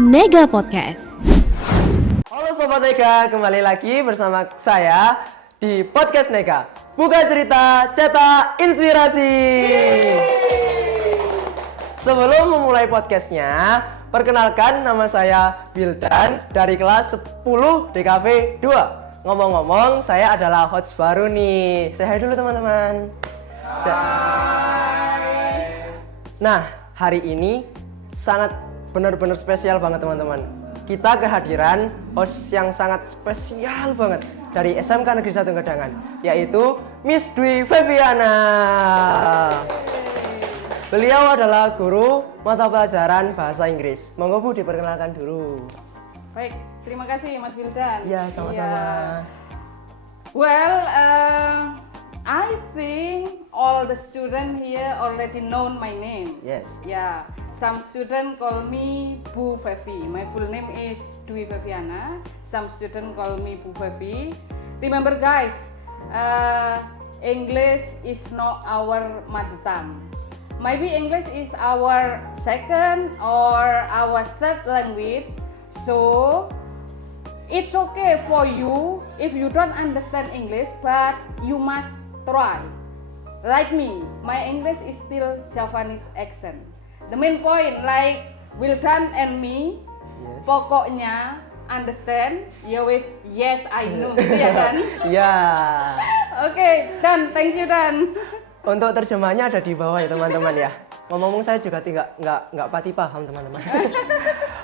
Nega Podcast. Halo Sobat Nega, kembali lagi bersama saya di Podcast Nega. Buka cerita, cetak inspirasi. Sebelum memulai podcastnya, perkenalkan nama saya Wildan dari kelas 10 DKV 2. Ngomong-ngomong, saya adalah host baru nih. Say hi dulu teman-teman. Nah, hari ini sangat benar-benar spesial banget teman-teman. Kita kehadiran host yang sangat spesial banget dari SMK Negeri 1 Gedangan, yaitu Miss Dwi Feviana. Beliau adalah guru mata pelajaran bahasa Inggris. Monggo Bu diperkenalkan dulu. Baik, terima kasih Mas Wildan. Ya, sama-sama. Well, I think all the students here already know my name. Yes. Yeah, some students call me Bu Fevi. My full name is Dwi Feviana. Some students call me Bu Fevi. Remember guys, English is not our mother tongue. Maybe English is our second or our third language. So it's okay for you if you don't understand English, but you must try. Like me, my English is still Javanese accent. The main point, like Wildan and me, Yes. pokoknya understand, ya wes, yes I know, ya kan? Ya. Oke, Dan, thank you Dan. Untuk terjemahnya ada di bawah ya teman-teman ya. Ngomong-ngomong saya juga nggak pati paham teman-teman.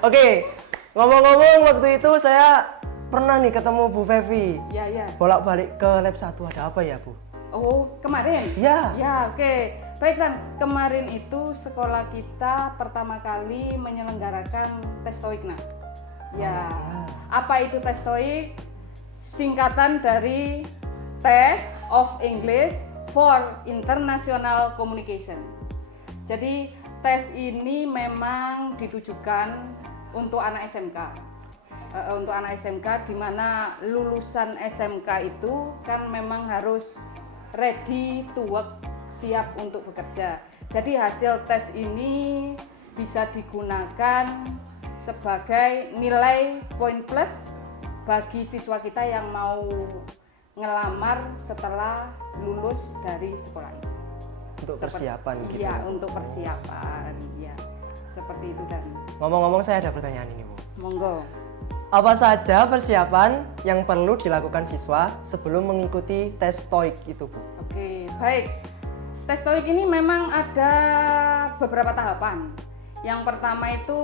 Oke, ngomong-ngomong waktu itu saya pernah nih ketemu Bu Fevi. Ya. Bolak-balik ke lab 1, ada apa ya Bu? Oh, kemarin? Ya. Ya, oke. Baik Dan, kemarin itu sekolah kita pertama kali menyelenggarakan tes TOEIC. Nah, ya. Apa itu tes TOEIC? Singkatan dari Test of English for International Communication. Jadi tes ini memang ditujukan untuk anak SMK. Untuk anak SMK, di mana lulusan SMK itu kan memang harus ready to work, siap untuk bekerja. Jadi hasil tes ini bisa digunakan sebagai nilai poin plus bagi siswa kita yang mau ngelamar setelah lulus dari sekolah ini. Untuk persiapan gitu. Iya, untuk persiapan. Ya, seperti itu Dan. Ngomong-ngomong saya ada pertanyaan ini Bu. Monggo. Apa saja persiapan yang perlu dilakukan siswa sebelum mengikuti tes TOEIC itu Bu? Oke, baik. Tes TOEIC ini memang ada beberapa tahapan. Yang pertama itu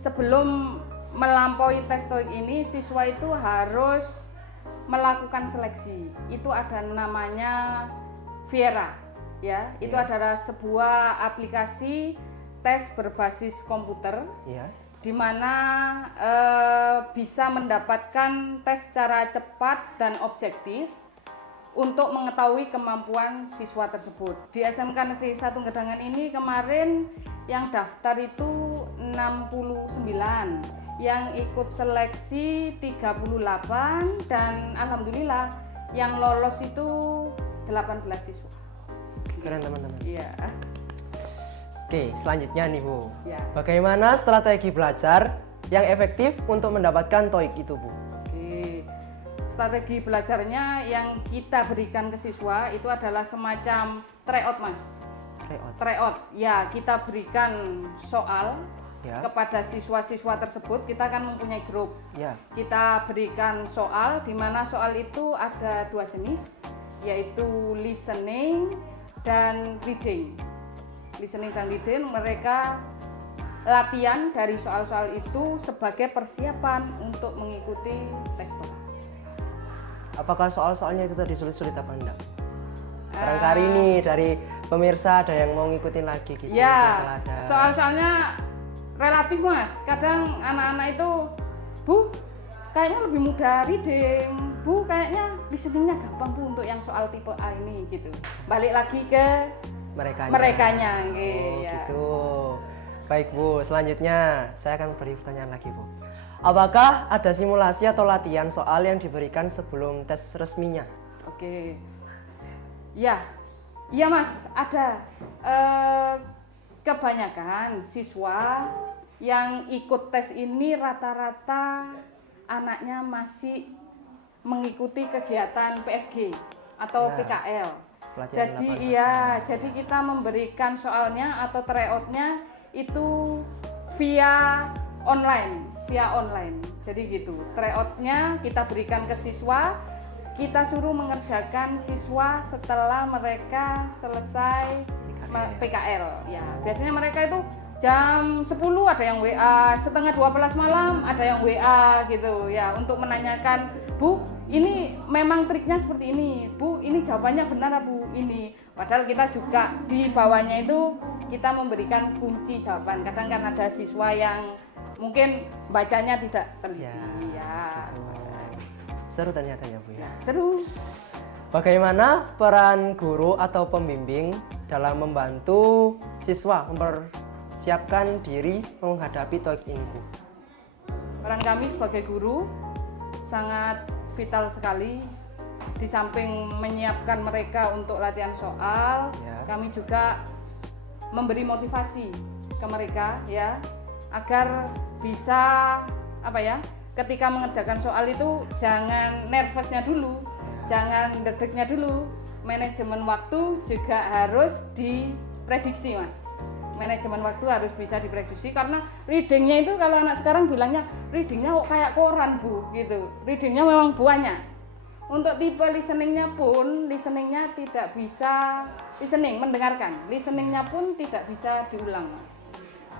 sebelum melampaui tes TOEIC ini, siswa itu harus melakukan seleksi. Itu ada namanya Viera, ya. Itu adalah sebuah aplikasi tes berbasis komputer. Iya. Di mana bisa mendapatkan tes secara cepat dan objektif untuk mengetahui kemampuan siswa tersebut. Di SMK Negeri 1 Gedangan ini kemarin yang daftar itu 69, yang ikut seleksi 38, dan alhamdulillah yang lolos itu 18 siswa. Keren teman-teman. Iya. Oke, selanjutnya nih Bu. Ya. Bagaimana strategi belajar yang efektif untuk mendapatkan TOEIC itu Bu? Oke. Strategi belajarnya yang kita berikan ke siswa itu adalah semacam tryout Mas. Tryout. Ya, kita berikan soal kepada siswa-siswa tersebut. Kita kan mempunyai grup. Ya. Kita berikan soal, di mana soal itu ada 2 jenis, yaitu listening dan reading. Listening dan reading, mereka latihan dari soal-soal itu sebagai persiapan untuk mengikuti tes TOEIC. Apakah soal-soalnya itu tadi sulit-sulit apa enggak? Barangkali nih dari pemirsa ada yang mau ngikutin lagi gitu. Ya, soal-soalnya relatif Mas. Kadang anak-anak itu, Bu, kayaknya lebih mudah reading. Bu, kayaknya listeningnya gampang Bu untuk yang soal tipe A ini gitu. Balik lagi ke merekanya. Oh, gitu. Baik Bu, selanjutnya saya akan beri pertanyaan lagi Bu. Apakah ada simulasi atau latihan soal yang diberikan sebelum tes resminya? Oke. Ya, Mas, ada. Kebanyakan siswa yang ikut tes ini rata-rata anaknya masih mengikuti kegiatan PSG atau Ya, PKL. pelatihan Jadi lapangan iya, kerja. jadi kita memberikan soalnya atau tryoutnya itu via online. Jadi gitu, tryoutnya kita berikan ke siswa, kita suruh mengerjakan siswa setelah mereka selesai PKL. Ya, biasanya mereka itu jam 10 ada yang WA, setengah 12 malam ada yang WA gitu ya, untuk menanyakan, Bu, ini memang triknya seperti ini, Bu, ini jawabannya benar Bu, ini. Padahal kita juga di bawahnya itu kita memberikan kunci jawaban. Kadang kan ada siswa yang mungkin bacanya tidak teliti. Ya. Seru ternyata ya Bu ya. Seru. Bagaimana peran guru atau pembimbing dalam membantu siswa mempersiapkan diri menghadapi TOEIC ini Bu? Peran kami sebagai guru sangat vital sekali. Di samping menyiapkan mereka untuk latihan soal, Ya. kami juga memberi motivasi ke mereka ya, agar bisa ketika mengerjakan soal itu jangan nervousnya dulu, jangan deg-degnya dulu. Manajemen waktu juga harus diprediksi, Mas. Manajemen waktu harus bisa diprediksi, karena readingnya itu kalau anak sekarang bilangnya readingnya kok kayak koran Bu gitu. Readingnya memang banyak. Untuk tipe listeningnya pun, listeningnya tidak bisa mendengarkan. Listeningnya pun tidak bisa diulang, Mas.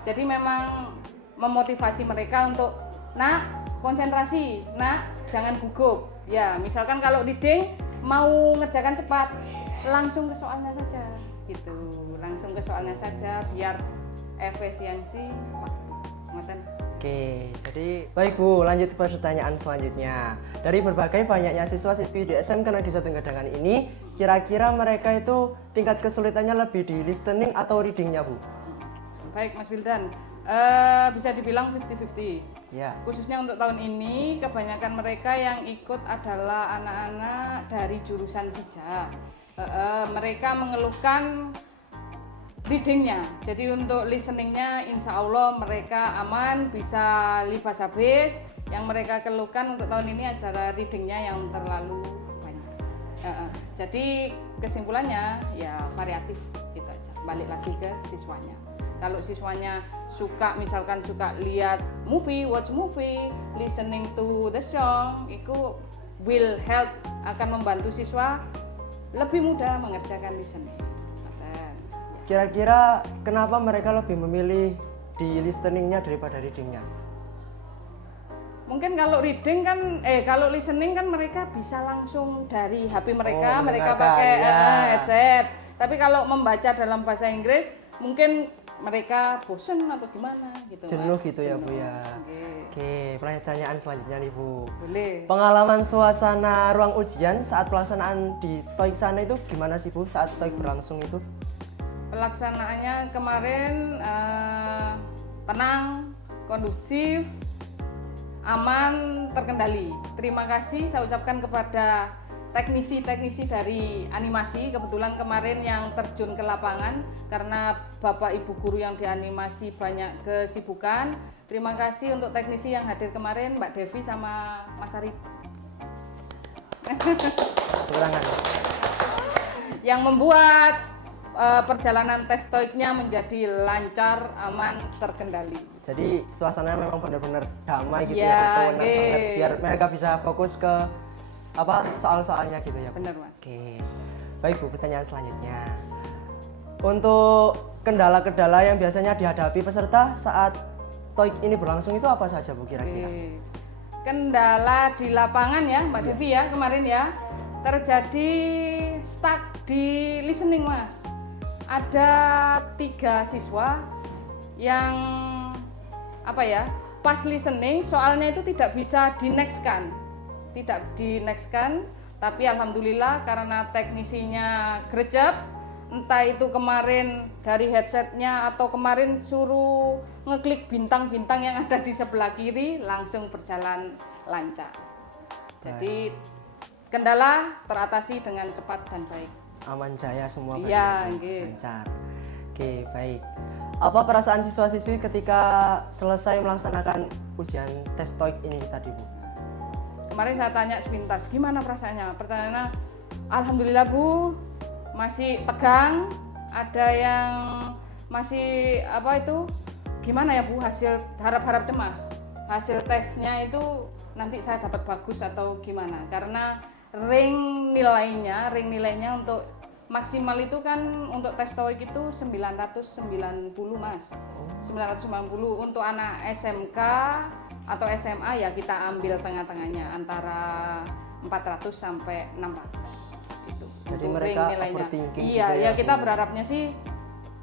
Jadi memang memotivasi mereka untuk, nak, konsentrasi, nak, jangan gugup. Ya, misalkan kalau reading mau ngerjakan cepat, langsung ke soalnya saja, gitu. Langsung ke soalnya saja biar efisiensi waktu. Ngoten. Oke, jadi baik Bu, lanjut ke pertanyaan selanjutnya. Dari berbagai banyaknya siswa-siswi di SMK Negeri 1 Gadangan ini, kira-kira mereka itu tingkat kesulitannya lebih di listening atau readingnya Bu? Baik Mas Wildan, bisa dibilang 50-50. Ya. Khususnya untuk tahun ini, kebanyakan mereka yang ikut adalah anak-anak dari jurusan SIJA. Mereka mengeluhkan readingnya, jadi untuk listeningnya insya Allah mereka aman, bisa libas habis. Yang mereka keluhkan untuk tahun ini adalah readingnya yang terlalu banyak. Jadi kesimpulannya ya variatif gitu aja, balik lagi ke siswanya. Kalau siswanya misalkan suka lihat movie, watch movie, listening to the song, itu will help, akan membantu siswa lebih mudah mengerjakan listening. Kira-kira kenapa mereka lebih memilih di listeningnya daripada readingnya? Mungkin kalau reading kan, kalau listening kan mereka bisa langsung dari HP mereka, mereka mendengarkan, pakai ya. headset. Tapi kalau membaca dalam bahasa Inggris, mungkin mereka bosen atau gimana gitu. Jenuh Mas. gitu ya Bu ya. Okay. Oke, pertanyaan selanjutnya nih Bu. Boleh. Pengalaman suasana ruang ujian saat pelaksanaan di TOEIC sana itu gimana sih Bu saat TOEIC berlangsung itu? Pelaksanaannya kemarin tenang, kondusif, aman, terkendali. Terima kasih saya ucapkan kepada teknisi-teknisi dari animasi, kebetulan kemarin yang terjun ke lapangan karena Bapak Ibu guru yang di animasi banyak kesibukan. Terima kasih untuk teknisi yang hadir kemarin, Mbak Devi sama Mas Arif. Keterangan. Yang membuat perjalanan tes TOEIC-nya menjadi lancar, aman, terkendali. Jadi suasananya memang benar-benar damai gitu Ya, ya, benar oke. banget biar mereka bisa fokus ke soal-soalnya gitu ya. Bu? Benar, Mas. Oke. Baik Bu, pertanyaan selanjutnya. Untuk kendala-kendala yang biasanya dihadapi peserta saat TOEIC ini berlangsung itu apa saja Bu kira-kira? Oke. Kendala di lapangan ya Mbak Devi ya, kemarin ya terjadi stuck di listening, Mas. Ada 3 siswa yang pas listening soalnya itu tidak bisa di nextkan, tapi alhamdulillah karena teknisinya gercep, entah itu kemarin dari headsetnya atau kemarin suruh ngeklik bintang-bintang yang ada di sebelah kiri, langsung berjalan lancar. Jadi kendala teratasi dengan cepat dan baik. Aman jaya semua Iya, berjalan nggih. lancar. Oke, baik. Apa perasaan siswa-siswi ketika selesai melaksanakan ujian tes TOEIC ini tadi, Bu? Kemarin saya tanya sepintas, gimana perasaannya? Pertanyaannya, alhamdulillah Bu, masih tegang, ada yang masih gimana ya Bu, hasil harap-harap cemas. Hasil tesnya itu nanti saya dapat bagus atau gimana? Karena ring nilainya untuk maksimal itu kan untuk tes TOEIC itu 990 Mas. 990 untuk anak SMK atau SMA ya kita ambil tengah-tengahnya antara 400 sampai 600 gitu. Jadi untuk mereka ring nilainya. overthinking Iya, gitu ya ya, kita Bu? berharapnya sih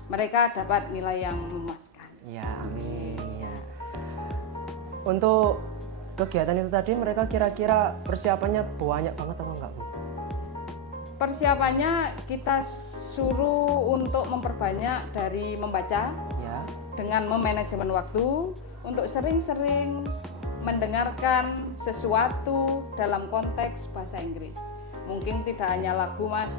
mereka dapat nilai yang memuaskan. Ya, amin. Ya. Untuk kegiatan itu tadi mereka kira-kira persiapannya banyak banget atau enggak, Bu? Persiapannya kita suruh untuk memperbanyak dari membaca Ya. dengan memanajemen waktu untuk sering-sering mendengarkan sesuatu dalam konteks bahasa Inggris. Mungkin tidak hanya lagu Mas,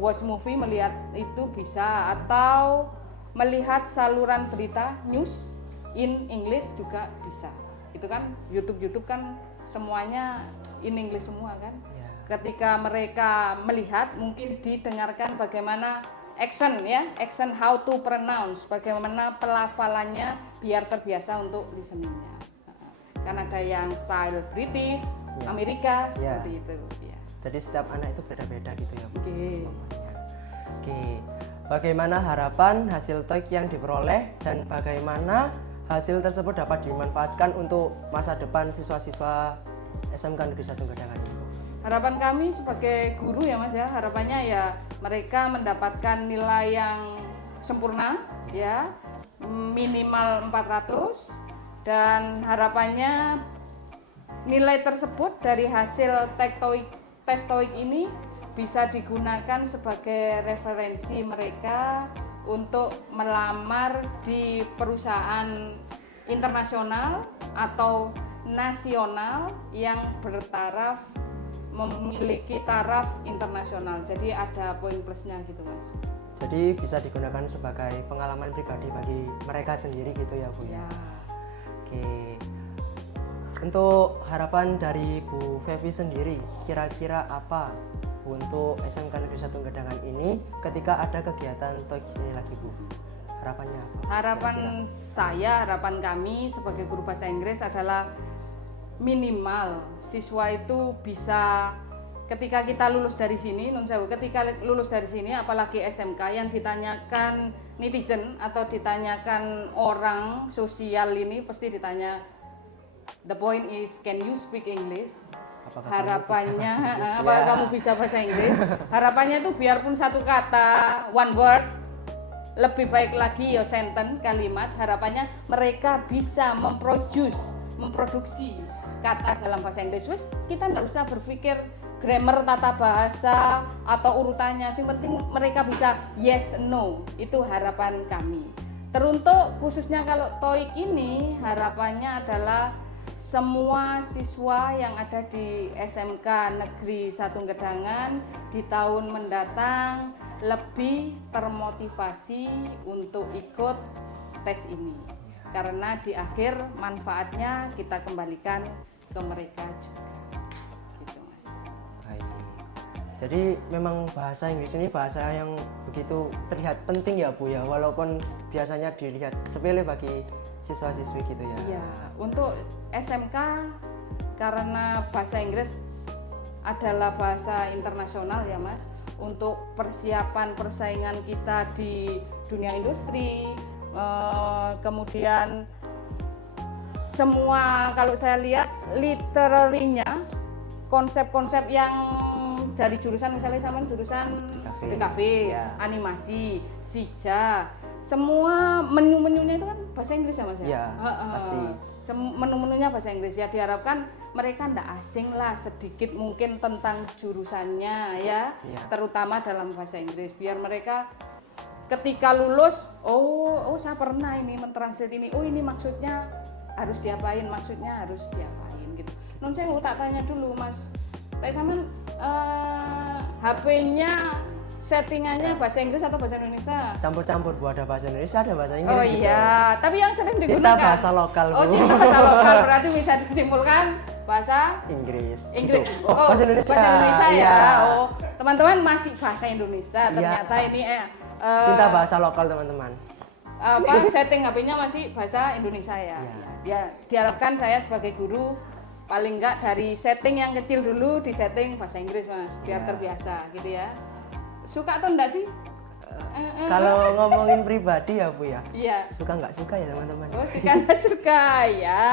watch movie melihat itu bisa, atau melihat saluran berita news in English juga bisa. Itu kan YouTube kan semuanya in English semua kan. Ya. Ketika mereka melihat mungkin didengarkan bagaimana action how to pronounce, bagaimana pelafalannya biar terbiasa untuk listeningnya. Kan ada yang style British, Ya. Amerika Ya. seperti itu ya. Jadi setiap anak itu beda-beda gitu ya, Bu. Oke. Oke. Bagaimana harapan hasil TOEIC yang diperoleh dan bagaimana hasil tersebut dapat dimanfaatkan untuk masa depan siswa-siswa SMK Negeri 1 Gedangan ini, Bu? Harapan kami sebagai guru ya Mas ya, harapannya ya mereka mendapatkan nilai yang sempurna ya, minimal 400, dan harapannya nilai tersebut dari hasil tes TOEIC ini bisa digunakan sebagai referensi mereka untuk melamar di perusahaan internasional atau nasional yang bertaraf, memiliki taraf internasional. Jadi ada poin plusnya gitu Mas. Jadi bisa digunakan sebagai pengalaman pribadi bagi mereka sendiri gitu ya, Bu ya. Ya. Oke. Untuk harapan dari Bu Fevi sendiri, kira-kira apa Bu untuk SMK Negeri 1 Gedangan ini ketika ada kegiatan TOEIC ini lagi, Bu? Harapannya apa? Harapan kami sebagai guru bahasa Inggris adalah minimal siswa itu bisa, ketika kita lulus dari sini, ketika lulus dari sini apalagi SMK yang ditanyakan netizen atau ditanyakan orang sosial ini pasti ditanya, the point is can you speak English? Apakah Harapannya kamu bisa bahasa Inggris? apakah Ya. kamu bisa bahasa Inggris? Harapannya itu biarpun satu kata, one word, lebih baik lagi ya sentence, kalimat, harapannya mereka bisa memproduksi kata dalam bahasa Inggris. Wes, kita nggak usah berpikir grammar, tata bahasa atau urutannya, yang penting mereka bisa yes no. Itu harapan kami. Teruntuk khususnya kalau TOEIC ini harapannya adalah semua siswa yang ada di SMK Negeri 1 Gedangan di tahun mendatang lebih termotivasi untuk ikut tes ini, karena di akhir manfaatnya kita kembalikan ke mereka juga gitu Mas. Baik. Jadi memang bahasa Inggris ini bahasa yang begitu terlihat penting ya, Bu ya, walaupun biasanya dilihat sepele bagi siswa-siswi gitu ya. Iya, untuk SMK karena bahasa Inggris adalah bahasa internasional ya Mas. Untuk persiapan persaingan kita di dunia industri, kemudian semua, kalau saya lihat literarinya, konsep-konsep yang dari jurusan, misalnya sama jurusan DKV, ya. animasi, sija, semua menu-menunya itu kan bahasa Inggris ya Mas ya? Iya, pasti. Menu-menunya bahasa Inggris ya, diharapkan mereka tidak asing lah sedikit mungkin tentang jurusannya ya, terutama dalam bahasa Inggris, biar mereka ketika lulus, oh saya pernah ini mentranslate ini, oh ini maksudnya harus diapain, maksudnya harus diapain gitu. Non saya mau tak tanya dulu Mas, saya sama HP-nya settingannya bahasa Inggris atau bahasa Indonesia? Campur-campur, Bu, ada bahasa Indonesia, ada bahasa Inggris. Oh gitu. iya, tapi yang sering Kita digunakan bahasa lokal, Bu. Oh, kita bahasa lokal berarti bisa disimpulkan bahasa Inggris. Inggris. Gitu. Oh, bahasa Indonesia. Bahasa Indonesia ya. Iya. Oh, teman-teman masih bahasa Indonesia. Iya. Ternyata ini Cinta bahasa lokal, teman-teman. setting HP-nya masih bahasa Indonesia ya. Iya. Ya, diharapkan saya sebagai guru paling enggak dari setting yang kecil dulu di setting bahasa Inggris, Mas, biar Iya. terbiasa gitu ya. Suka atau enggak sih? Kalau ngomongin pribadi ya, Bu ya. Iya. Suka nggak suka ya, teman-teman? Oh, suka enggak suka ya.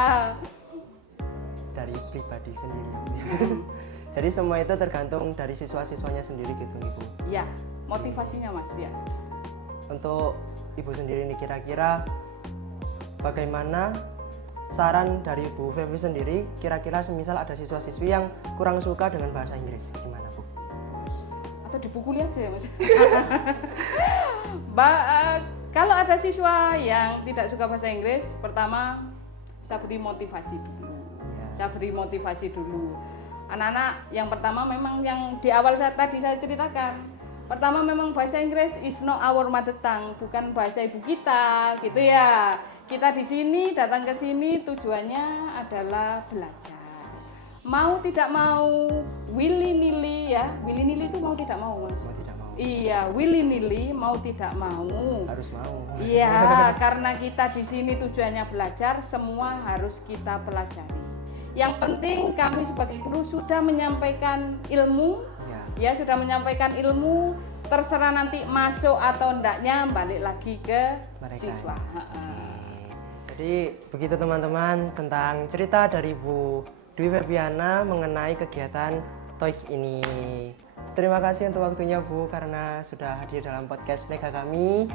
Dari pribadi sendiri, Bu. Jadi semua itu tergantung dari siswa-siswanya sendiri gitu, Ibu. Iya, motivasinya Mas ya. Untuk Ibu sendiri nih, kira-kira bagaimana saran dari Bu Febri sendiri, kira-kira semisal ada siswa-siswi yang kurang suka dengan bahasa Inggris, gimana, Bu? Atau dipukuli aja ya Mas. Kalau ada siswa yang tidak suka bahasa Inggris, pertama saya beri motivasi dulu. Ya. Saya beri motivasi dulu. Anak-anak yang pertama memang yang di awal tadi saya ceritakan. Pertama memang bahasa Inggris is not our mother tongue, bukan bahasa ibu kita, gitu ya. Kita di sini datang ke sini tujuannya adalah belajar. Mau tidak mau, willy-nilly ya. Willy-nilly itu mau tidak mau, Mas. Mau tidak mau? Iya, willy-nilly mau tidak mau. Harus mau. Iya, karena kita di sini tujuannya belajar, semua harus kita pelajari. Yang penting kami sebagai guru sudah menyampaikan ilmu, ya sudah menyampaikan ilmu. Terserah nanti masuk atau enggaknya balik lagi ke Mereka. siswa. Jadi begitu teman-teman tentang cerita dari Bu Dwi Febriana mengenai kegiatan TOEIC ini. Terima kasih untuk waktunya, Bu, karena sudah hadir dalam podcast Nega kami.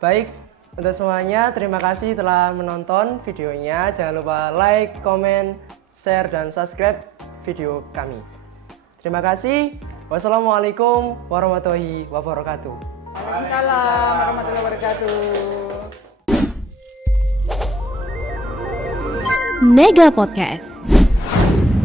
Baik, untuk semuanya terima kasih telah menonton videonya. Jangan lupa like, comment, share, dan subscribe video kami. Terima kasih. Wassalamualaikum warahmatullahi wabarakatuh. Waalaikumsalam warahmatullahi wabarakatuh. Nega Podcast.